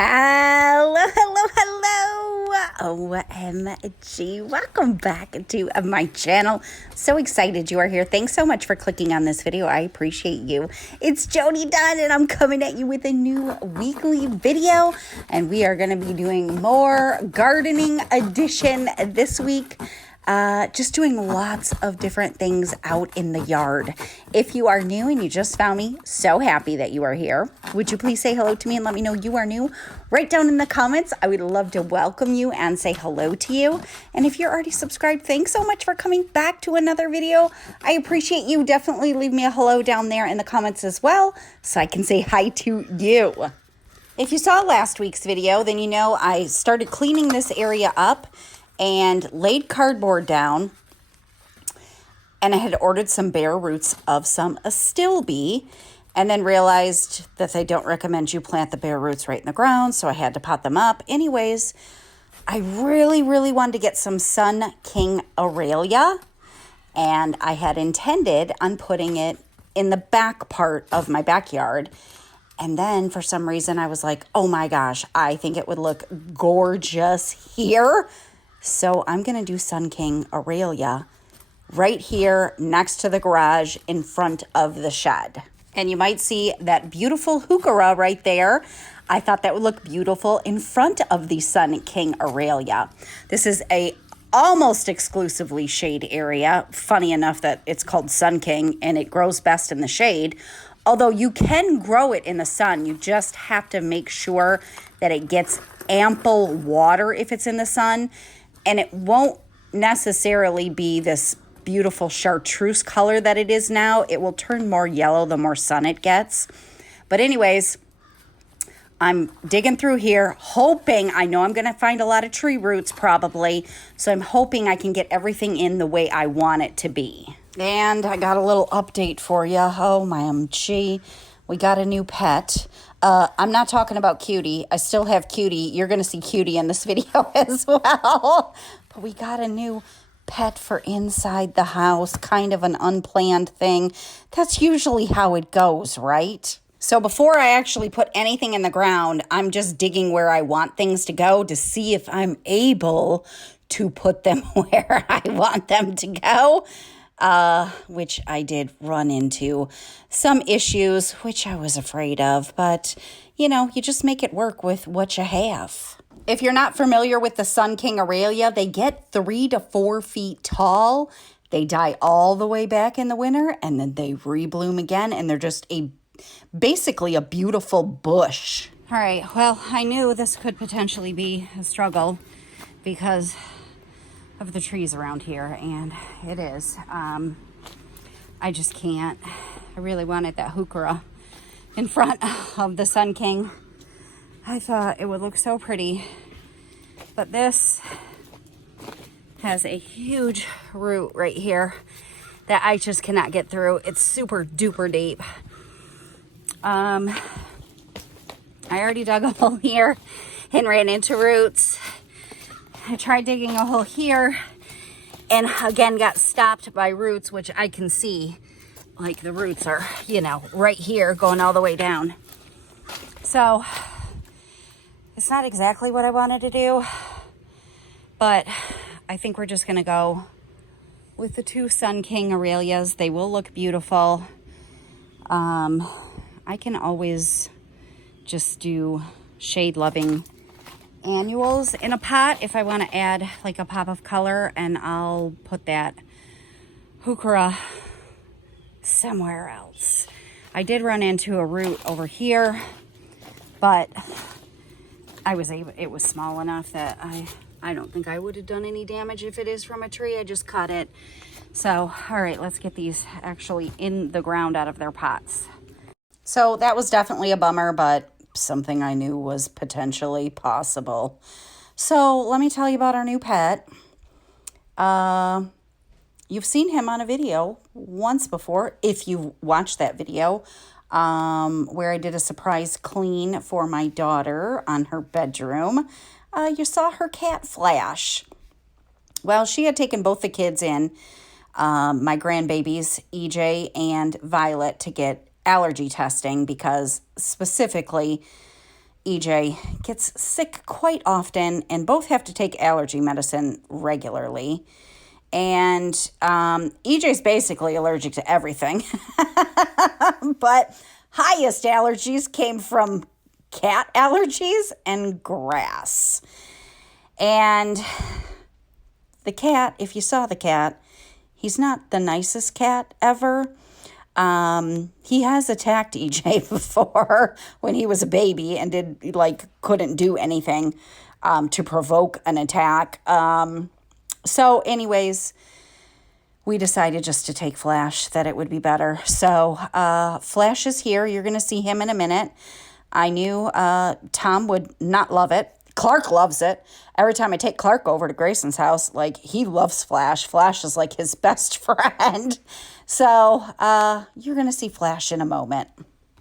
Hello, hello, hello. OMG. Welcome back to my channel. So excited you are here. Thanks so much for clicking on this video. I appreciate you. It's Jody Dunn and I'm coming at you with a new weekly video. And we are going to be doing more gardening edition this week. Just doing lots of different things out in the yard. If you are new and you just found me, so happy that you are here. Would you please say hello to me and let me know you are new? Right down in the comments, I would love to welcome you and say hello to you. And if you're already subscribed, thanks so much for coming back to another video. I appreciate you. Definitely leave me a hello down there in the comments as well, so I can say hi to you. If you saw last week's video, then you know I started cleaning this area up and laid cardboard down, and I had ordered some bare roots of some astilbe, and then realized that they don't recommend you plant the bare roots right in the ground, so I had to pot them up. Anyways, I really wanted to get some Sun King Aurelia, and I had intended on putting it in the back part of my backyard. And then for some reason I was like, oh my gosh, I think it would look gorgeous here. So I'm going to do Sun King Aurelia right here next to the garage in front of the shed. And you might see that beautiful heuchera right there. I thought that would look beautiful in front of the Sun King Aurelia. This is a almost exclusively shade area. Funny enough that it's called Sun King and it grows best in the shade. Although you can grow it in the sun, you just have to make sure that it gets ample water if it's in the sun. And it won't necessarily be this beautiful chartreuse color that it is now. It will turn more yellow the more sun it gets. But anyways, I'm digging through here, hoping, I know I'm going to find a lot of tree roots probably, so I'm hoping I can get everything in the way I want it to be. And I got a little update for you. Oh my OMG, we got a new pet. I'm not talking about Cutie. I still have Cutie. You're going to see Cutie in this video as well. But we got a new pet for inside the house, kind of an unplanned thing. That's usually how it goes, right? So before I actually put anything in the ground, I'm just digging where I want things to go to see if I'm able to put them where I want them to go. Which I did run into some issues, which I was afraid of, but you know, you just make it work with what you have. If you're not familiar with the Sun King Aurelia, they get 3 to 4 feet tall. They die all the way back in the winter and then they rebloom again, and they're just basically a beautiful bush. All right, well, I knew this could potentially be a struggle because of the trees around here, and it is. I just can't. I really wanted that heuchera in front of the Sun King. I thought it would look so pretty, but this has a huge root right here that I just cannot get through. It's super duper deep. I already dug a hole here and ran into roots. I tried digging a hole here and again got stopped by roots, which I can see, like the roots are, you know, right here going all the way down. So it's not exactly what I wanted to do, but I think we're just going to go with the 2 Sun King Aurelias. They will look beautiful. I can always just do shade-loving annuals in a pot if I want to add like a pop of color, and I'll put that heuchera somewhere else. I did run into a root over here, but it was small enough that I don't think I would have done any damage. If it is from a tree, I just cut it. So all right, let's get these actually in the ground out of their pots. So that was definitely a bummer, but something I knew was potentially possible. So let me tell you about our new pet. You've seen him on a video once before, if you've watched that video, where I did a surprise clean for my daughter on her bedroom. You saw her cat Flash. Well, she had taken both the kids in, my grandbabies, EJ and Violet, to get allergy testing because specifically EJ gets sick quite often, and both have to take allergy medicine regularly. And EJ's basically allergic to everything. But highest allergies came from cat allergies and grass. And the cat, if you saw the cat, he's not the nicest cat ever. He has attacked EJ before when he was a baby and couldn't do anything to provoke an attack. So anyways, we decided just to take Flash, that it would be better. So Flash is here. You're going to see him in a minute. I knew Tom would not love it. Clark loves it. Every time I take Clark over to Grayson's house, he loves Flash. Flash is like his best friend. So you're going to see Flash in a moment.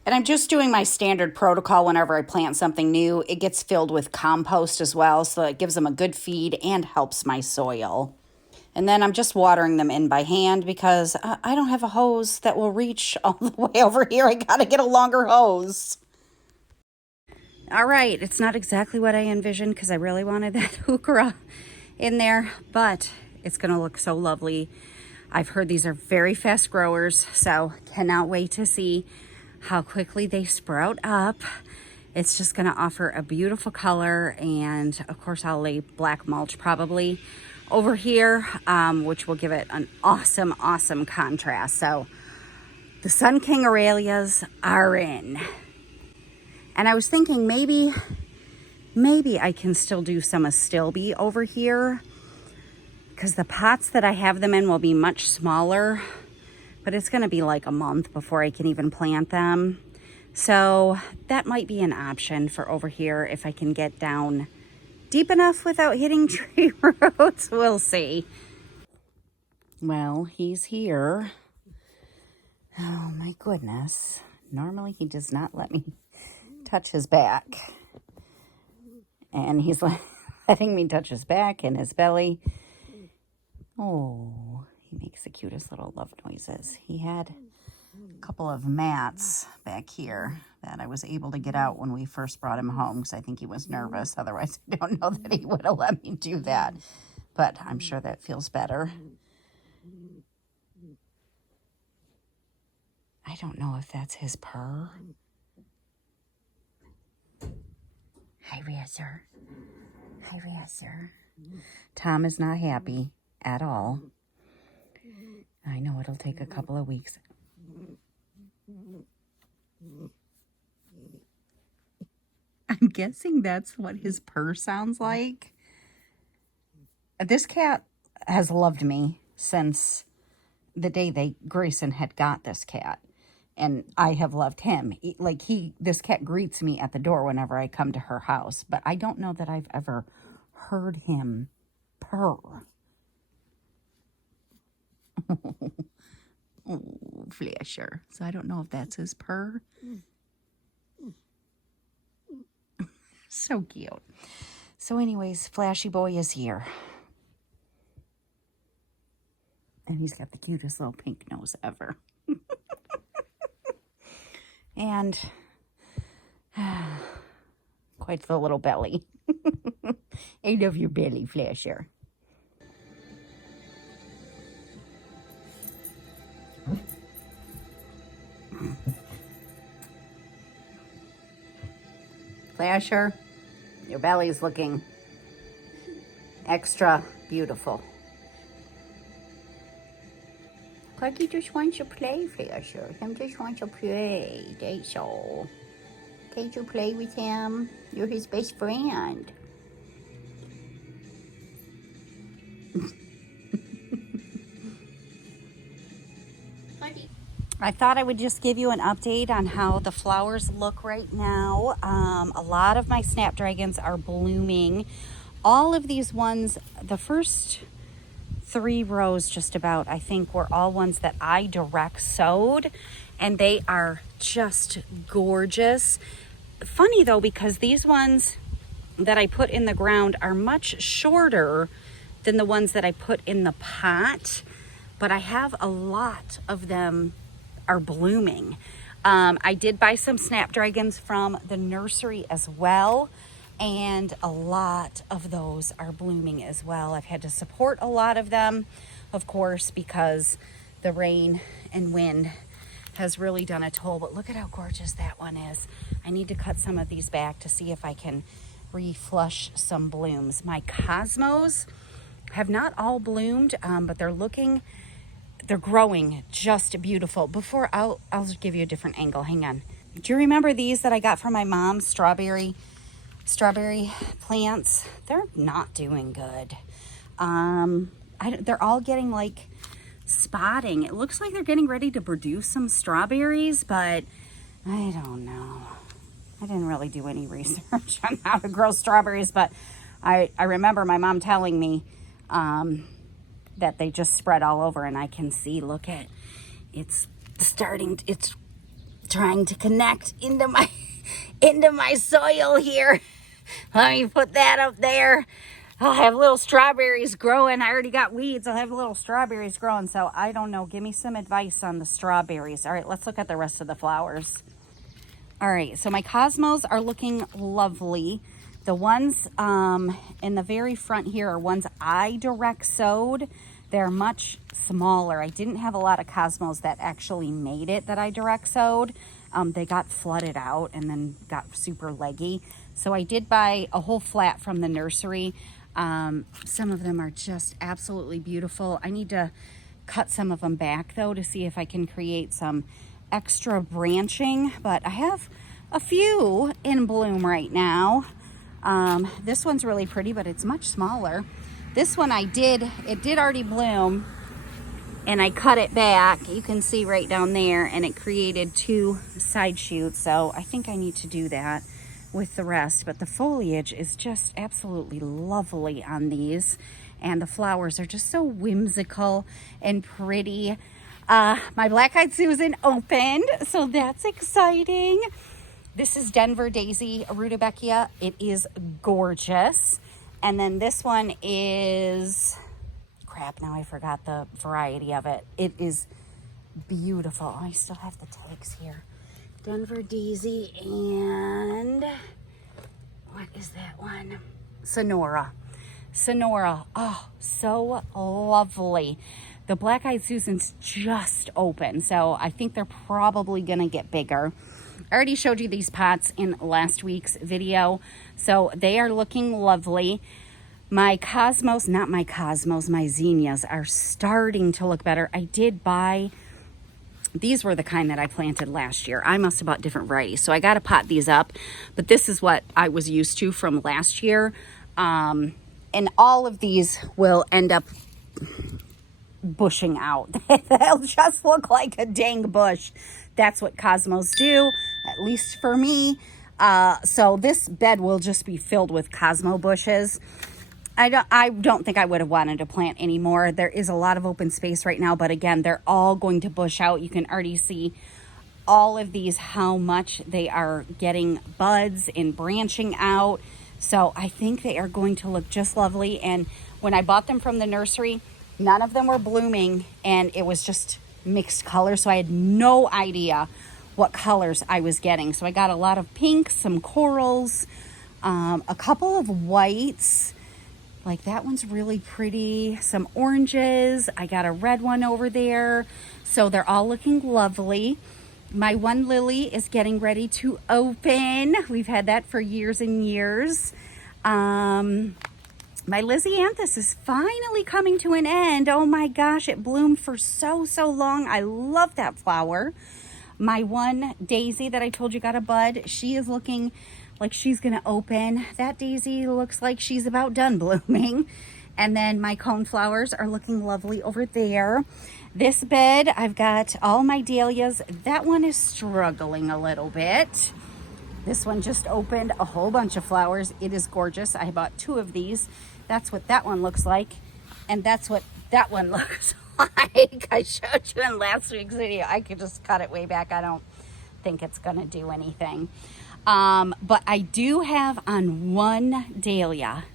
And I'm just doing my standard protocol whenever I plant something new. It gets filled with compost as well, so it gives them a good feed and helps my soil. And then I'm just watering them in by hand because I don't have a hose that will reach all the way over here. I got to get a longer hose. All right, it's not exactly what I envisioned because I really wanted that heuchera in there, but it's going to look so lovely. I've heard these are very fast growers, so cannot wait to see how quickly they sprout up. It's just going to offer a beautiful color, and of course I'll lay black mulch probably over here, which will give it an awesome contrast. So the Sun King Aralias are in. And I was thinking maybe I can still do some astilbe over here because the pots that I have them in will be much smaller, but it's going to be like a month before I can even plant them. So that might be an option for over here if I can get down deep enough without hitting tree roots. We'll see. Well, he's here. Oh my goodness. Normally he does not let me touch his back. And he's letting me touch his back and his belly. Oh, he makes the cutest little love noises. He had a couple of mats back here that I was able to get out when we first brought him home because I think he was nervous. Otherwise, I don't know that he would have let me do that. But I'm sure that feels better. I don't know if that's his purr. Hi, Razor. Hi, Razor. Tom is not happy at all. I know it'll take a couple of weeks. I'm guessing that's what his purr sounds like. This cat has loved me since the day Grayson had got this cat. And I have loved him. This cat greets me at the door whenever I come to her house. But I don't know that I've ever heard him purr. Oh, Flasher. So I don't know if that's his purr. So cute. So anyways, Flashy Boy is here. And he's got the cutest little pink nose ever. And quite the little belly. I love your belly, Flasher. Flasher, your belly is looking extra beautiful. Clarky just wants to play, Flasher. Him just wants to play, that's all. Can't you play with him? You're his best friend. I thought I would just give you an update on how the flowers look right now. A lot of my snapdragons are blooming. All of these ones, the first 3 rows just about, I think, were all ones that I direct sowed, and they are just gorgeous. Funny though, because these ones that I put in the ground are much shorter than the ones that I put in the pot, but I have a lot of them are blooming. I did buy some snapdragons from the nursery as well, and a lot of those are blooming as well. I've had to support a lot of them, of course, because the rain and wind has really done a toll. But look at how gorgeous that one is. I need to cut some of these back to see if I can reflush some blooms. My cosmos have not all bloomed, but they're growing just beautiful. Before, I'll give you a different angle. Hang on. Do you remember these that I got from my mom's strawberry plants? They're not doing good. They're all getting like spotting. It looks like they're getting ready to produce some strawberries, but I don't know. I didn't really do any research on how to grow strawberries, but I remember my mom telling me that they just spread all over, and I can see, look at, it's trying to connect into my soil here. Let me put that up there. I'll have little strawberries growing. I already got weeds. I'll have little strawberries growing. So I don't know. Give me some advice on the strawberries. All right, let's look at the rest of the flowers. All right, so my cosmos are looking lovely. The ones in the very front here are ones I direct sowed. They're much smaller. I didn't have a lot of cosmos that actually made it that I direct sowed. They got flooded out and then got super leggy. So I did buy a whole flat from the nursery. Some of them are just absolutely beautiful. I need to cut some of them back though to see if I can create some extra branching, but I have a few in bloom right now. This one's really pretty, but it's much smaller. This one it did already bloom, and I cut it back. You can see right down there, and it created 2 side shoots. So I think I need to do that with the rest, but the foliage is just absolutely lovely on these, and the flowers are just so whimsical and pretty. My black-eyed Susan opened, so that's exciting. This is Denver Daisy Rudbeckia. It is gorgeous. And then this one is, crap, now I forgot the variety of it. It is beautiful. I still have the tags here. Denver Daisy and what is that one? Sonora. Oh, so lovely. The black-eyed Susans just opened, so I think they're probably gonna get bigger. I already showed you these pots in last week's video, so they are looking lovely. My zinnias are starting to look better. I did buy, these were the kind that I planted last year. I must have bought different varieties, so I got to pot these up, but this is what I was used to from last year. And all of these will end up bushing out. They'll just look like a dang bush. That's what cosmos do, at least for me. So this bed will just be filled with cosmo bushes. I don't think I would have wanted to plant any more. There is a lot of open space right now, but again, they're all going to bush out. You can already see all of these, how much they are getting buds and branching out. So I think they are going to look just lovely. And when I bought them from the nursery, none of them were blooming, and it was just mixed colors. So I had no idea what colors I was getting. So I got a lot of pinks, some corals, a couple of whites. Like that one's really pretty. Some oranges. I got a red one over there. So they're all looking lovely. My one lily is getting ready to open. We've had that for years and years. My Lysianthus is finally coming to an end. Oh my gosh, it bloomed for so long. I love that flower. My one daisy that I told you got a bud, she is looking like she's gonna open. That daisy looks like she's about done blooming. And then my coneflowers are looking lovely over there. This bed, I've got all my dahlias. That one is struggling a little bit. This one just opened a whole bunch of flowers. It is gorgeous. I bought 2 of these. That's what that one looks like. And that's what that one looks like. I showed you in last week's video. I could just cut it way back. I don't think it's gonna do anything. But I do have on one dahlia,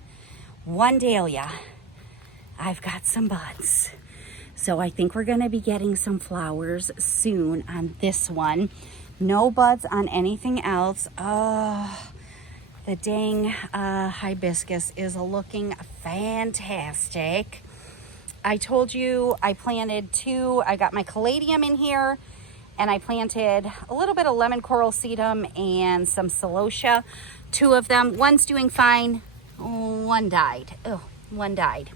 I've got some buds. So I think we're gonna be getting some flowers soon on this one. No buds on anything else. Oh, the dang hibiscus is looking fantastic. I told you I planted 2. I got my caladium in here, and I planted a little bit of lemon coral sedum and some celosia. 2 of them. One's doing fine. One died. Oh, one died.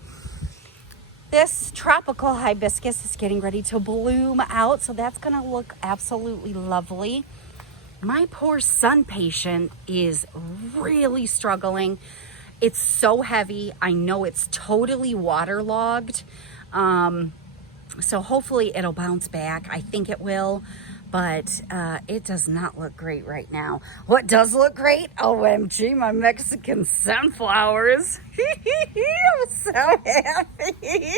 This tropical hibiscus is getting ready to bloom out, so that's going to look absolutely lovely. My poor sun patient is really struggling. It's so heavy. I know it's totally waterlogged. So hopefully it'll bounce back. I think it will, but it does not look great right now. What does look great? OMG, my Mexican sunflowers. I'm so happy.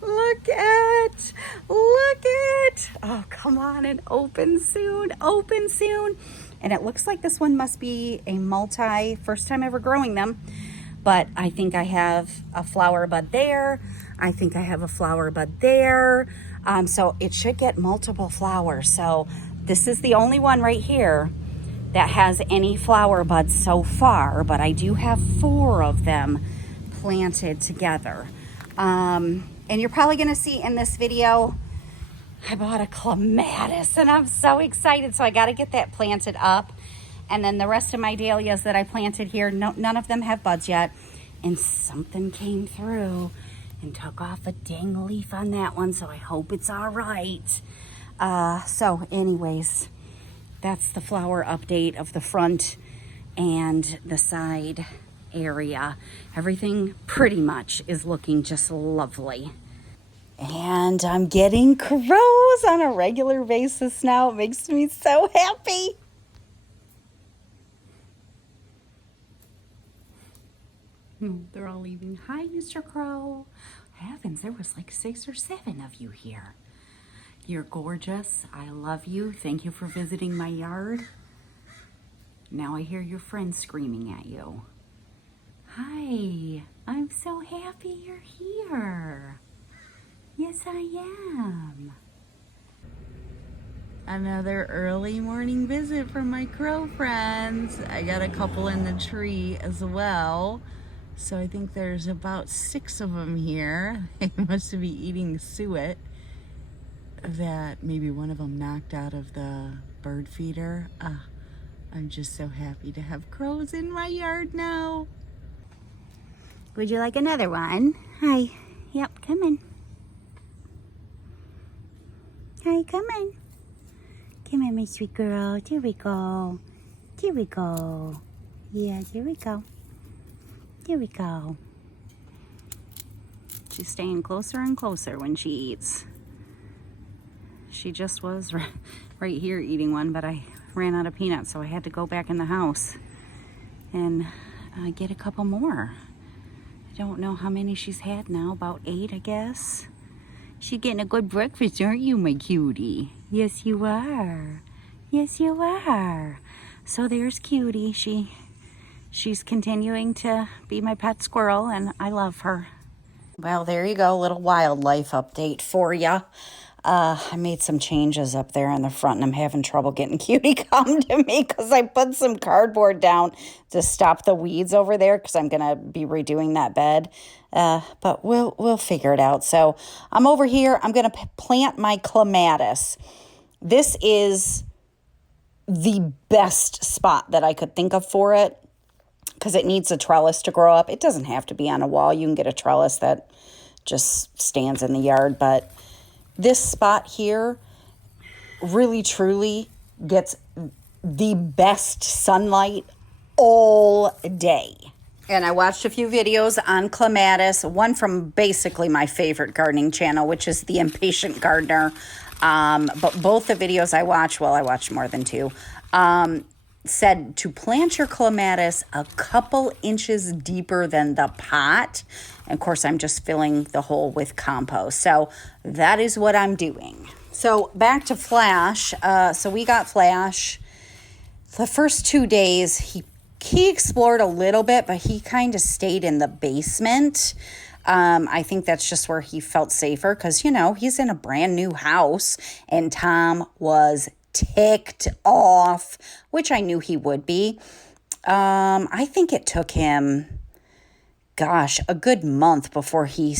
Look at. Oh, come on, and open soon. And it looks like this one must be a first time ever growing them. But I think I have a flower bud there. I think I have a flower bud there. So it should get multiple flowers. So this is the only one right here that has any flower buds so far. But I do have 4 of them planted together. And you're probably going to see in this video, I bought a clematis and I'm so excited. So I got to get that planted up. And then the rest of my dahlias that I planted here, none of them have buds yet. And something came through and took off a dang leaf on that one. So I hope it's all right. So anyways, that's the flower update of the front and the side area. Everything pretty much is looking just lovely. And I'm getting crows on a regular basis now. It makes me so happy. They're all leaving. Hi, Mr. Crow. Heavens, there was like 6 or 7 of you here. You're gorgeous. I love you. Thank you for visiting my yard. Now I hear your friends screaming at you. Hi, I'm so happy you're here. Yes, I am. Another early morning visit from my crow friends. I got a couple in the tree as well. So I think there's about 6 of them here. They must be eating suet that maybe one of them knocked out of the bird feeder. I'm just so happy to have crows in my yard now. Would you like another one? Hi. Yep, come in. Hi, come in. Come in, my sweet girl. There we go. There we go. Yeah, there we go. There we go. She's staying closer and closer when she eats. She just was right here eating one, but I ran out of peanuts, so I had to go back in the house and get a couple more. I don't know how many she's had now, about 8, I guess. She's getting a good breakfast, aren't you, my cutie? Yes, you are. Yes, you are. So there's Cutie. She's continuing to be my pet squirrel, and I love her. Well, there you go, little wildlife update for ya. I made some changes up there in the front, and I'm having trouble getting Cutie come to me because I put some cardboard down to stop the weeds over there because I'm going to be redoing that bed. But we'll figure it out. So I'm over here. I'm going to plant my clematis. This is the best spot that I could think of for it, because it needs a trellis to grow up. It doesn't have to be on a wall. You can get a trellis that just stands in the yard. But this spot here really, truly gets the best sunlight all day. And I watched a few videos on clematis, one from basically my favorite gardening channel, which is The Impatient Gardener. But both the videos I watched, well, I watched more than 2, said to plant your clematis a couple inches deeper than the pot. And of course, I'm just filling the hole with compost. So that is what I'm doing. So back to Flash. So we got Flash. The first 2 days, he explored a little bit, but he kind of stayed in the basement. I think that's just where he felt safer because, you know, he's in a brand new house and Tom was ticked off, which I knew he would be. I think it took him, gosh, a good month before he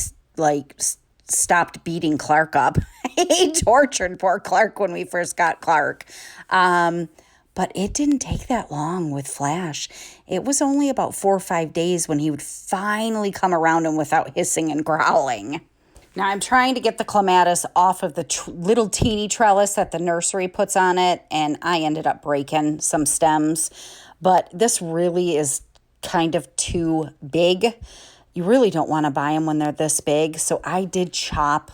stopped beating Clark up. He tortured poor Clark when we first got Clark. But it didn't take that long with Flash. It was only about 4 or 5 days when he would finally come around him without hissing and growling. Now I'm trying to get the Clematis off of the little teeny trellis that the nursery puts on it, and I ended up breaking some stems. But this really is kind of too big. You really don't want to buy them when they're this big. So I did chop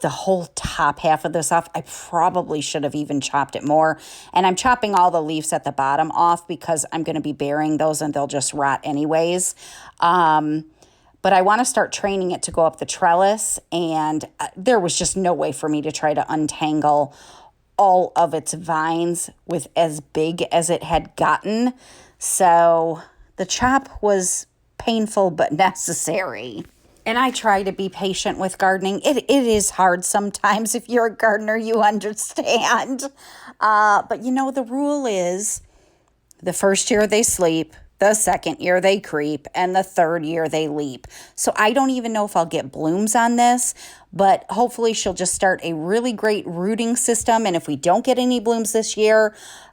the whole top half of this off. I probably should have even chopped it more. And I'm chopping all the leaves at the bottom off because I'm going to be burying those and they'll just rot anyways. But I want to start training it to go up the trellis. And there was just no way for me to try to untangle all of its vines with as big as it had gotten. So the chop was painful but necessary. And I try to be patient with gardening. It is hard sometimes. If you're a gardener, you understand. But you know, the rule is the first year they sleep, the second year they creep, and the third year they leap. So I don't even know if I'll get blooms on this, but hopefully she'll just start a really great rooting system. And if we don't get any blooms this year,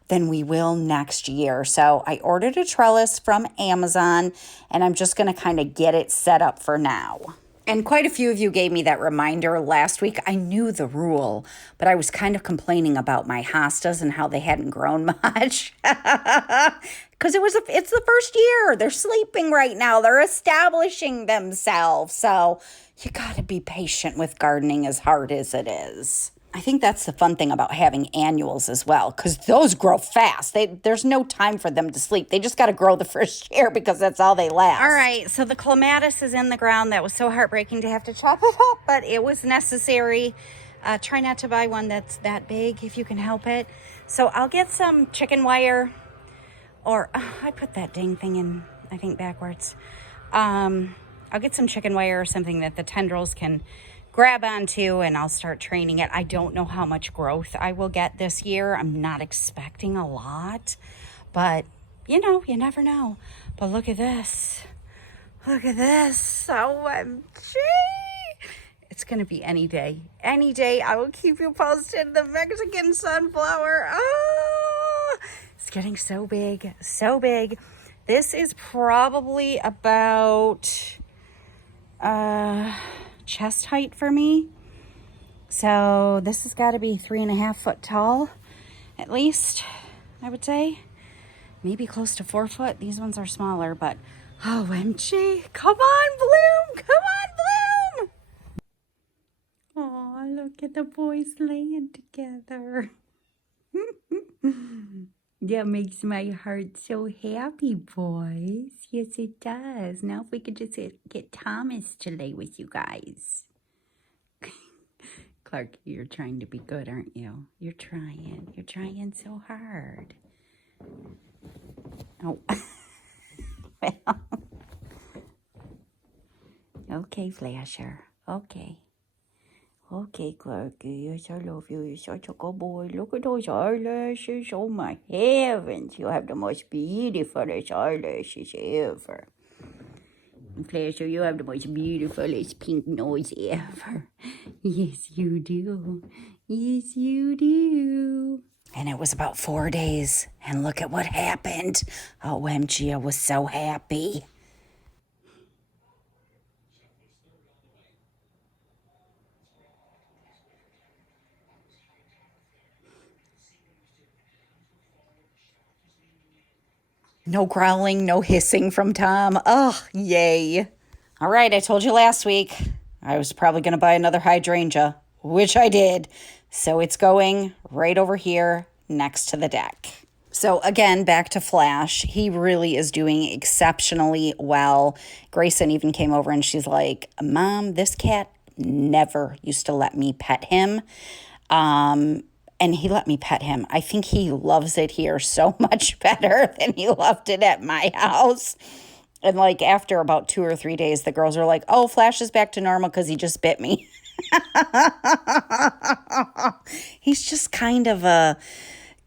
then we will next year. So I ordered a trellis from Amazon, and I'm just going to kind of get it set up for now. And quite a few of you gave me that reminder last week. I knew the rule, but I was kind of complaining about my hostas and how they hadn't grown much. Because it's the first year. They're sleeping right now. They're establishing themselves. So you got to be patient with gardening, as hard as it is. I think that's the fun thing about having annuals as well, because those grow fast. There's no time for them to sleep. They just got to grow the first year because that's all they last. All right, so the Clematis is in the ground. That was so heartbreaking to have to chop it up, but it was necessary. Try not to buy one that's that big if you can help it. So I'll get some chicken wire, or I put that dang thing in, I think, backwards. I'll get some chicken wire or something that the tendrils can grab onto, and I'll start training it. I don't know how much growth I will get this year. I'm not expecting a lot, but you know, you never know. But look at this. Look at this. OMG. It's going to be any day. Any day. I will keep you posted. The Mexican sunflower. Oh, it's getting so big. So big. This is probably about chest height for me. So this has got to be 3.5 foot tall, at least, I would say. Maybe close to 4 foot. These ones are smaller, but OMG. Come on, bloom. Come on, bloom. Oh, look at the boys laying together. That makes my heart so happy, boys. Yes, it does. Now if we could just get Thomas to lay with you guys. Clark, you're trying to be good, aren't you? You're trying. You're trying so hard. Oh. Well. Okay, Flasher. Okay. Okay, Clarky, yes, I love you. You're such a good boy. Look at those eyelashes. Oh, my heavens. You have the most beautiful eyelashes ever. Flasher, you have the most beautiful pink nose ever. Yes, you do. Yes, you do. And it was about 4 days. And look at what happened. OMG, I was so happy. No growling, no hissing from Tom. Oh, yay. All right, I told you last week I was probably going to buy another hydrangea, which I did. So it's going right over here next to the deck. So again, back to Flash. He really is doing exceptionally well. Grayson even came over and she's like, Mom, this cat never used to let me pet him. And he let me pet him. I think he loves it here so much better than he loved it at my house. And like after about 2 or 3 days, the girls are like, oh, Flash is back to normal because he just bit me. He's just kind of a,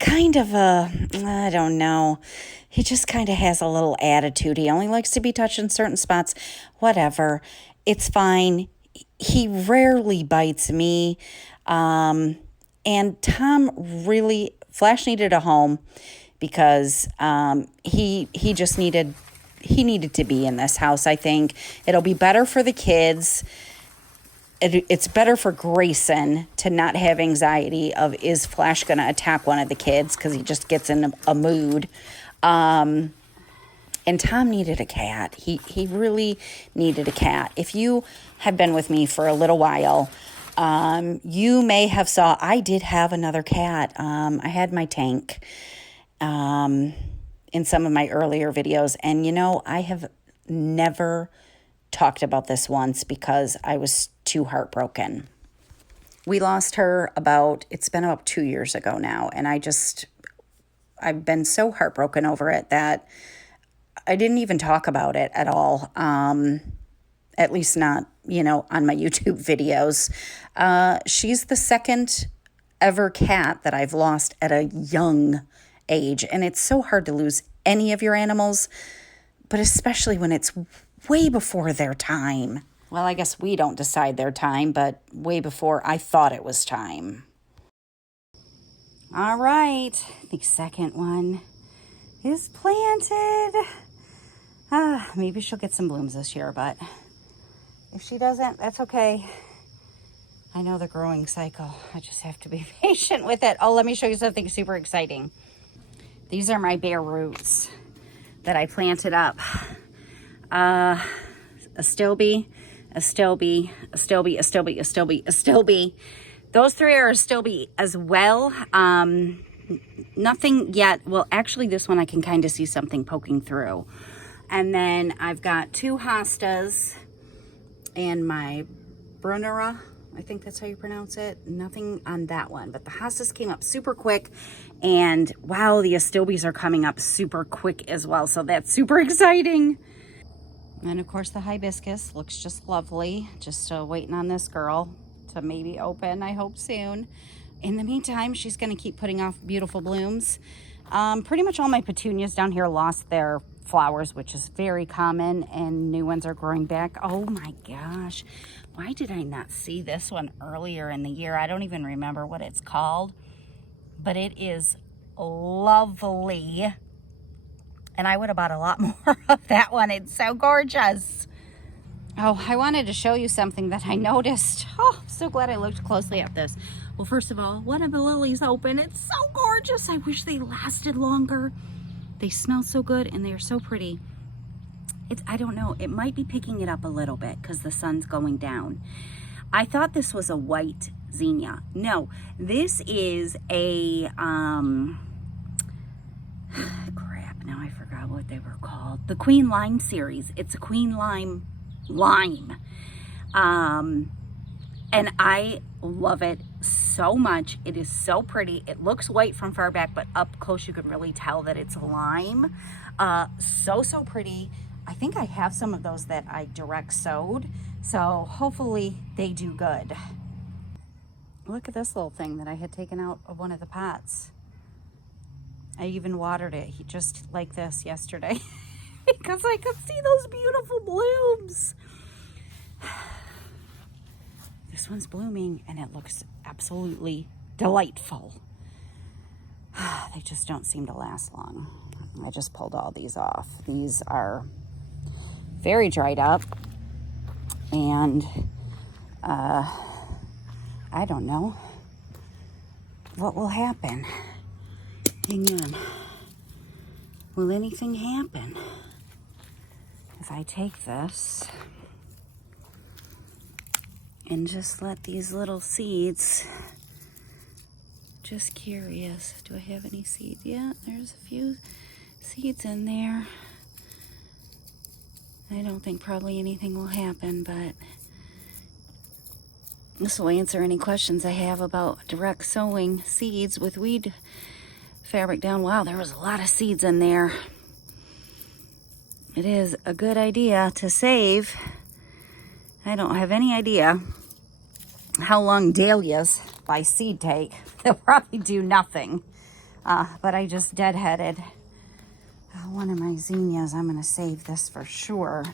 I don't know. He just kind of has a little attitude. He only likes to be touched in certain spots. Whatever. It's fine. He rarely bites me. And Tom really, Flash needed a home because he needed to be in this house, I think. It'll be better for the kids. It's better for Grayson to not have anxiety of, is Flash going to attack one of the kids, because he just gets in a mood. And Tom needed a cat. He really needed a cat. If you have been with me for a little while, you may have saw I did have another cat. I had my tank in some of my earlier videos. And, you know, I have never talked about this once because I was too heartbroken. We lost her it's been about 2 years ago now. And I've been so heartbroken over it that I didn't even talk about it at all. At least not, you know, on my YouTube videos. She's the second ever cat that I've lost at a young age. And it's so hard to lose any of your animals, but especially when it's way before their time. Well, I guess we don't decide their time, but way before I thought it was time. All right, the second one is planted. Maybe she'll get some blooms this year, but if she doesn't, that's okay. I know the growing cycle. I just have to be patient with it. Oh, let me show you something super exciting. These are my bare roots that I planted up. A stilby, a stilby, a stilby, a stilby, a stilby, a stilby. Those three are a stilby as well. Nothing yet. Well, actually, this one I can kind of see something poking through. And then I've got 2 hostas and my brunera. I think that's how you pronounce it. Nothing on that one, but the hostas came up super quick, and wow, the astilbes are coming up super quick as well. So that's super exciting. And of course the hibiscus looks just lovely. Just waiting on this girl to maybe open, I hope soon. In the meantime, she's gonna keep putting off beautiful blooms. Pretty much all my petunias down here lost their flowers, which is very common, and new ones are growing back. Oh my gosh, why did I not see this one earlier in the year? I don't even remember what it's called, but it is lovely. And I would have bought a lot more of that one. It's so gorgeous. Oh, I wanted to show you something that I noticed. Oh, I'm so glad I looked closely at this. Well, first of all, one of the lilies open. It's so gorgeous. I wish they lasted longer. They smell so good and they're so pretty. I don't know, it might be picking it up a little bit because the sun's going down. I thought this was a white zinnia. No, this is a, crap, now I forgot what they were called. The Queen Lime series. It's a Queen Lime. And I love it so much. It is so pretty. It looks white from far back, but up close you can really tell that it's lime. So pretty. I think I have some of those that I direct sowed, so hopefully they do good. Look at this little thing that I had taken out of one of the pots. I even watered it just like this yesterday because I could see those beautiful blooms. This one's blooming and it looks absolutely delightful. They just don't seem to last long. I just pulled all these off. These are very dried up, and I don't know what will happen. Hang on. Will anything happen if I take this and just let these little seeds, just curious, do I have any seeds? Yeah, there's a few seeds in there. I don't think probably anything will happen, but this will answer any questions I have about direct sowing seeds with weed fabric down. Wow, there was a lot of seeds in there. It is a good idea to save. I don't have any idea how long dahlias by seed take. They'll probably do nothing. But I just deadheaded one of my zinnias. I'm going to save this for sure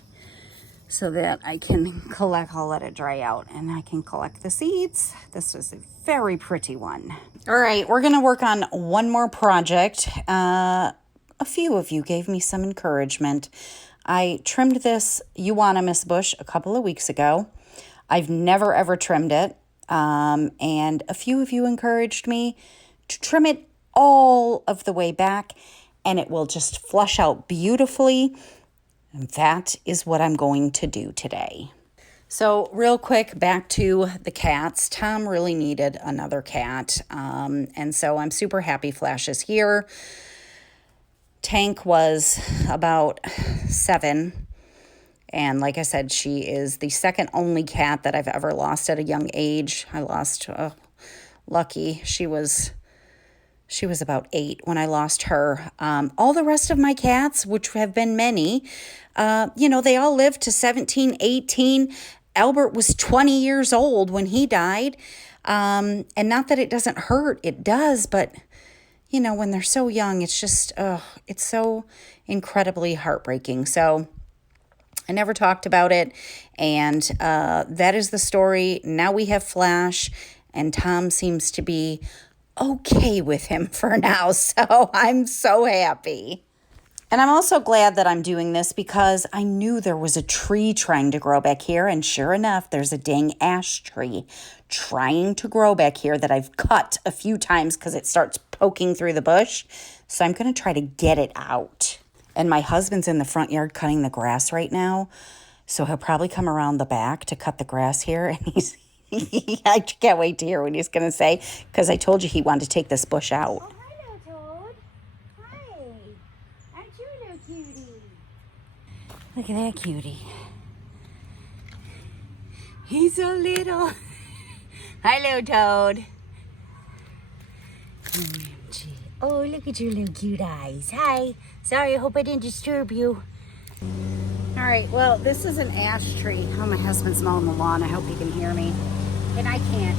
so that I can collect. I'll let it dry out and I can collect the seeds. This was a very pretty one. All right, we're going to work on one more project. A few of you gave me some encouragement. I trimmed this euonymus bush a couple of weeks ago. I've never ever trimmed it. And a few of you encouraged me to trim it all of the way back and it will just flush out beautifully. And that is what I'm going to do today. So real quick, back to the cats. Tom really needed another cat. And so I'm super happy Flash is here. Tank was about 7. And like I said, she is the second only cat that I've ever lost at a young age. I lost Lucky. She was about 8 when I lost her. All the rest of my cats, which have been many, they all lived to 17, 18. Albert was 20 years old when he died. And not that it doesn't hurt, it does, but when they're so young, it's just, it's so incredibly heartbreaking. So I never talked about it. And that is the story. Now we have Flash, and Tom seems to be okay with him for now. So I'm so happy. And I'm also glad that I'm doing this because I knew there was a tree trying to grow back here. And sure enough, there's a dang ash tree trying to grow back here that I've cut a few times because it starts poking through the bush. So I'm going to try to get it out. And my husband's in the front yard cutting the grass right now. So he'll probably come around the back to cut the grass here. And I can't wait to hear what he's going to say because I told you he wanted to take this bush out. Look at that cutie. He's so little. Hello, Toad. OMG. Oh, look at your little cute eyes. Hi. Sorry, I hope I didn't disturb you. All right, well, this is an ash tree. Oh, my husband's mowing the lawn. I hope you can hear me. And I can't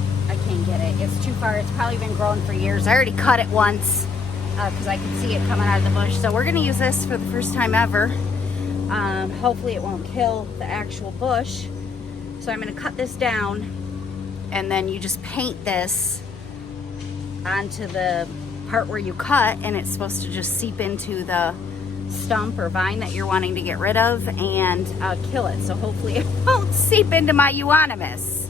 get it. It's too far. It's probably been growing for years. I already cut it once because I could see it coming out of the bush. So we're going to use this for the first time ever. Hopefully it won't kill the actual bush. So I'm going to cut this down and then you just paint this onto the part where you cut and it's supposed to just seep into the stump or vine that you're wanting to get rid of and kill it. So hopefully it won't seep into my euonymus.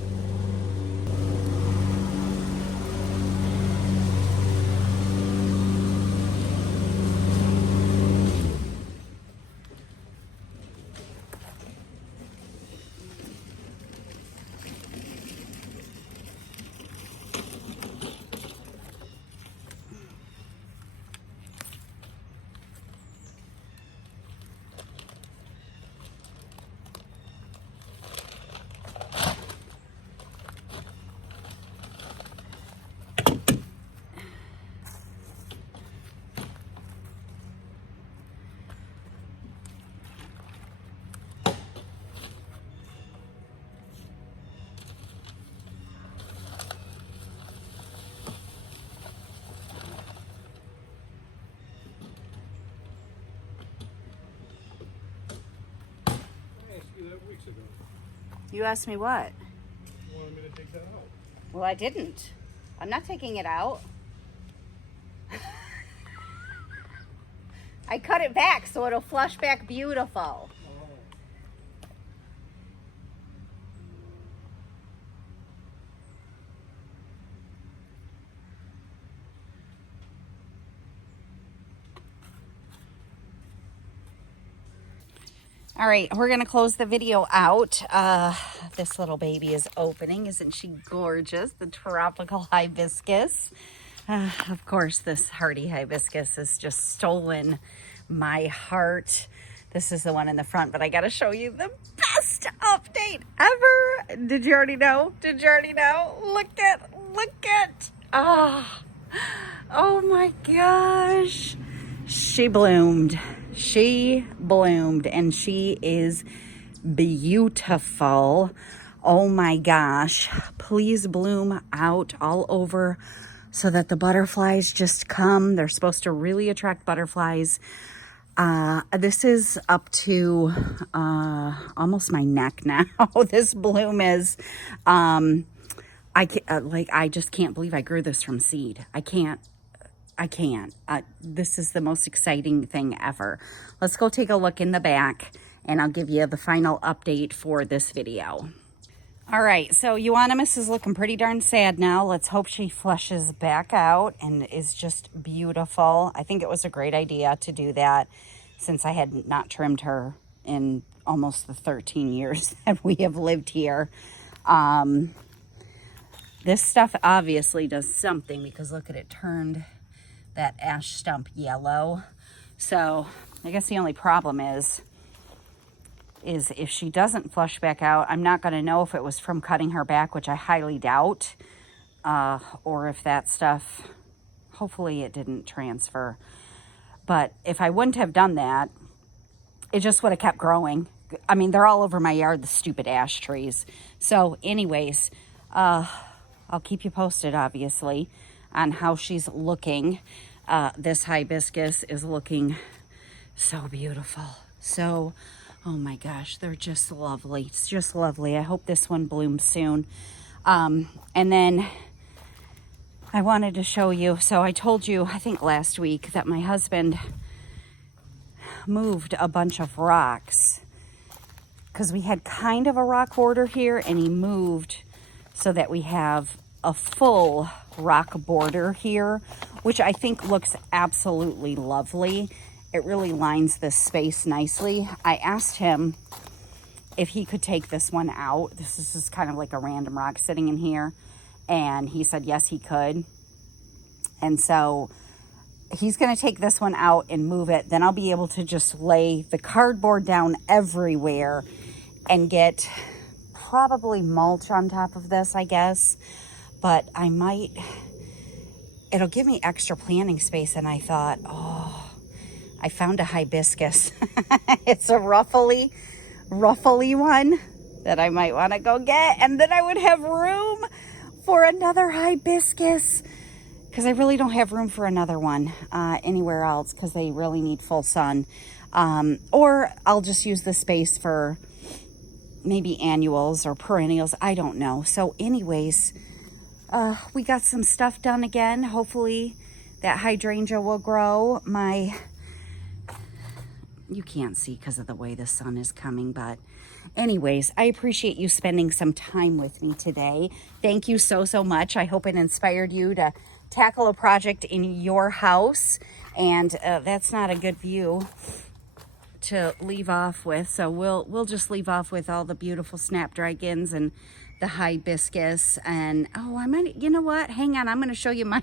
Weeks ago. You asked me what? You wanted me to take that out. Well, I didn't. I'm not taking it out. I cut it back so it'll flush back beautiful. All right, we're going to close the video out. This little baby is opening. Isn't she gorgeous? The tropical hibiscus. Of course, this hardy hibiscus has just stolen my heart. This is the one in the front, but I got to show you the best update ever. Did you already know? Did you already know? Look at. Oh my gosh. She bloomed. She bloomed and she is beautiful. Oh my gosh, please bloom out all over so that the butterflies just come. They're supposed to really attract butterflies. This is up to almost my neck now. This bloom is, I just can't believe I grew this from seed. I can't. This is the most exciting thing ever. Let's go take a look in the back and I'll give you the final update for this video. All right, so Euonymus is looking pretty darn sad now. Let's hope she flushes back out and is just beautiful. I think it was a great idea to do that since I had not trimmed her in almost the 13 years that we have lived here. This stuff obviously does something because look at it, turned that ash stump yellow. So I guess the only problem is if she doesn't flush back out, I'm not going to know if it was from cutting her back, which I highly doubt, or if that stuff, hopefully it didn't transfer. But if I wouldn't have done that, it just would have kept growing. I mean, they're all over my yard, the stupid ash trees. So anyways, I'll keep you posted, obviously, on how she's looking. This hibiscus is looking so beautiful. So, oh my gosh, they're just lovely. It's just lovely. I hope this one blooms soon. And then I wanted to show you, so I told you, I think last week, that my husband moved a bunch of rocks because we had kind of a rock border here, and he moved so that we have a full rock border here, which I think looks absolutely lovely. It really lines this space nicely. I asked him if he could take this one out. This is just kind of like a random rock sitting in here. And he said, yes, he could. And so he's going to take this one out and move it. Then I'll be able to just lay the cardboard down everywhere and get probably mulch on top of this, I guess. But I might, it'll give me extra planting space. And I thought, oh, I found a hibiscus. It's a ruffly one that I might want to go get. And then I would have room for another hibiscus because I really don't have room for another one anywhere else because they really need full sun. Or I'll just use the space for maybe annuals or perennials. I don't know. So anyways, we got some stuff done again. Hopefully that hydrangea will grow. You can't see because of the way the sun is coming, but anyways, I appreciate you spending some time with me today. Thank you so much. I hope it inspired you to tackle a project in your house, and that's not a good view to leave off with, so we'll just leave off with all the beautiful snapdragons and the hibiscus. And oh, I might, you know what, hang on, I'm going to show you my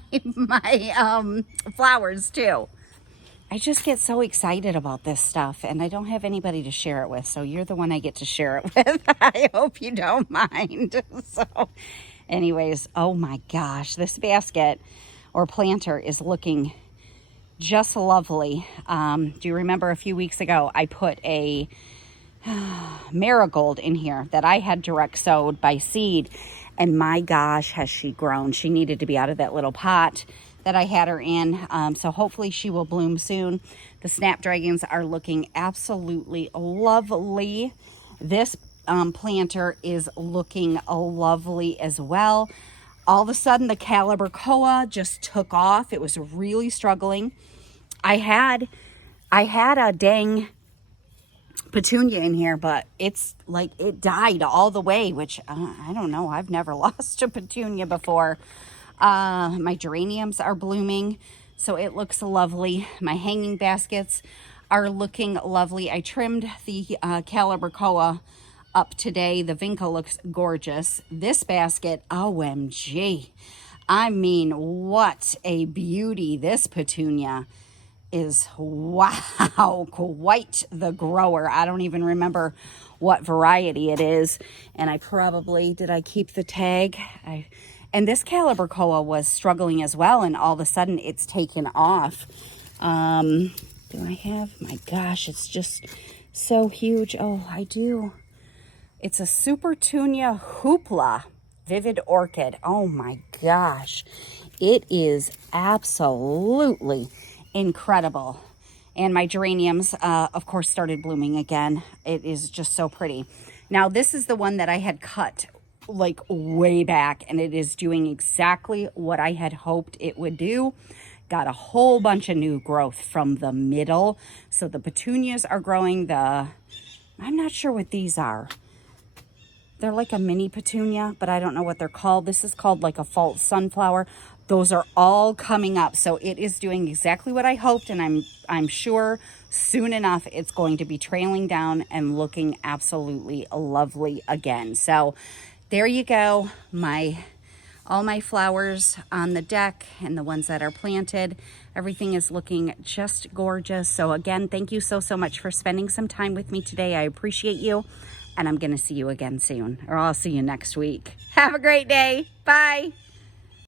flowers too. I just get so excited about this stuff, and I don't have anybody to share it with, so you're the one I get to share it with. I hope you don't mind. So anyways, oh my gosh, this basket or planter is looking just lovely. Do you remember a few weeks ago I put a marigold in here that I had direct sowed by seed, and my gosh, has she grown. She needed to be out of that little pot that I had her in. So hopefully she will bloom soon. The snapdragons are looking absolutely lovely. This planter is looking lovely as well. All of a sudden the calibrachoa just took off. It was really struggling. I had a dang petunia in here, but it's like it died all the way, which I don't know. I've never lost a petunia before. My geraniums are blooming, so it looks lovely. My hanging baskets are looking lovely. I trimmed the calibrachoa up today. The vinca looks gorgeous. This basket, OMG. I mean, what a beauty. This petunia is, wow, quite the grower. I don't even remember what variety it is. And I probably, did I keep the tag? And this calibrachoa was struggling as well, and all of a sudden it's taken off. Do I have, my gosh, it's just so huge. Oh, I do. It's a Supertunia Hoopla Vivid Orchid. Oh my gosh. It is absolutely incredible. And my geraniums, of course, started blooming again. It is just so pretty. Now, this is the one that I had cut like way back, and it is doing exactly what I had hoped it would do. Got a whole bunch of new growth from the middle. So the petunias are growing. I'm not sure what these are. They're like a mini petunia, but I don't know what they're called. This is called like a false sunflower. Those are all coming up. So it is doing exactly what I hoped, and I'm sure soon enough it's going to be trailing down and looking absolutely lovely again. So there you go. All my flowers on the deck and the ones that are planted, everything is looking just gorgeous. So again, thank you so much for spending some time with me today. I appreciate you, and I'm going to see you again soon, or I'll see you next week. Have a great day. Bye.